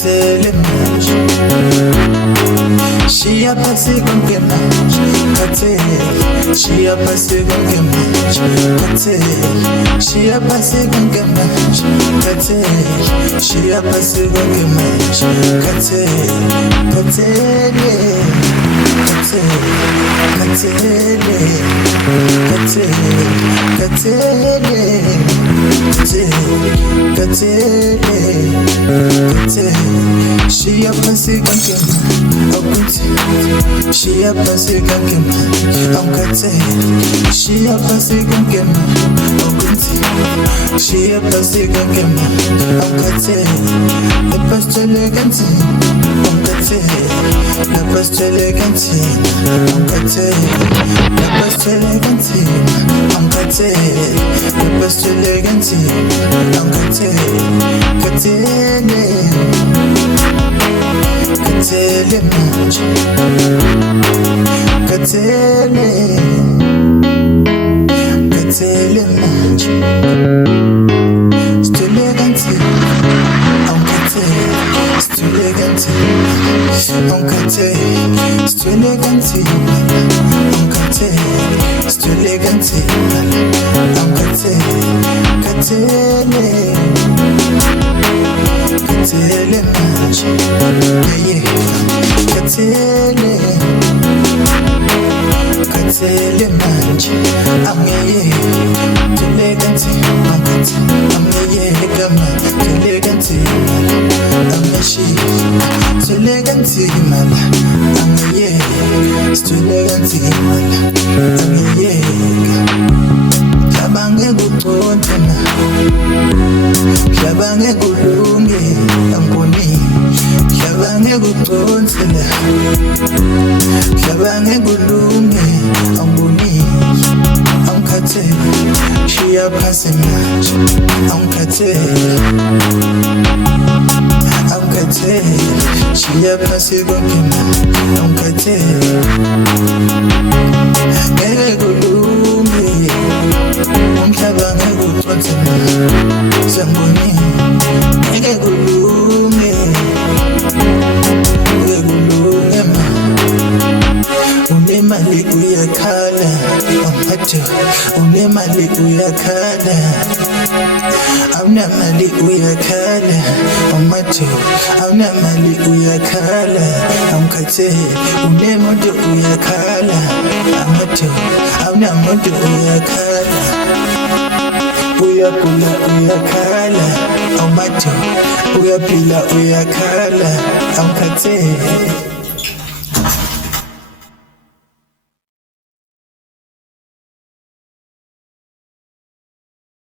khathele manje shiya phasi konke manje khathele shiya phasi konke manje khathele shiya phasi konke manje khathele shiya phasi konke manje khathele khathele Shia pasi kankema, akuti. Shia pasi kankema, amkate. Shia pasi kankema, akuti. Shia pasi kankema, amkate. Le pastele kanti, amkate. Le pastele kanti, amkate. Le pastele kanti, amkate. Le pastele kanti, amkate. Katele. Katele manje, katele, katele manje. Stule ganti, on katele, stule ganti, on katele, stule ganti, on katele, stule ganti, on katele, katele. Katele manje, yeah, katele, katele manje, yeah, tule ganti, yeah, kama tule ganti, she, tule ganti, yeah, tule ganti, yeah, kabange kupontana. Shabange kulunge angoni Shabange kuponsela Shabange kulunge angoni Amkate Shia pasi manje Amkate Amkate Shia pasi kokima Amkate Ere kulunge Shabange kuponsela Sangoni, ege gulume ma. Unemali uyakhala, amato. Unemali uyakhala, awunamali uyakhala, amato. Awunamali uyakhala, amkhathele. Unemoto uyakhala, amato. Awunamoto uyakhala. Uyagula uyakhala, awumajo. Uyaphila uyakhala, amkhathele.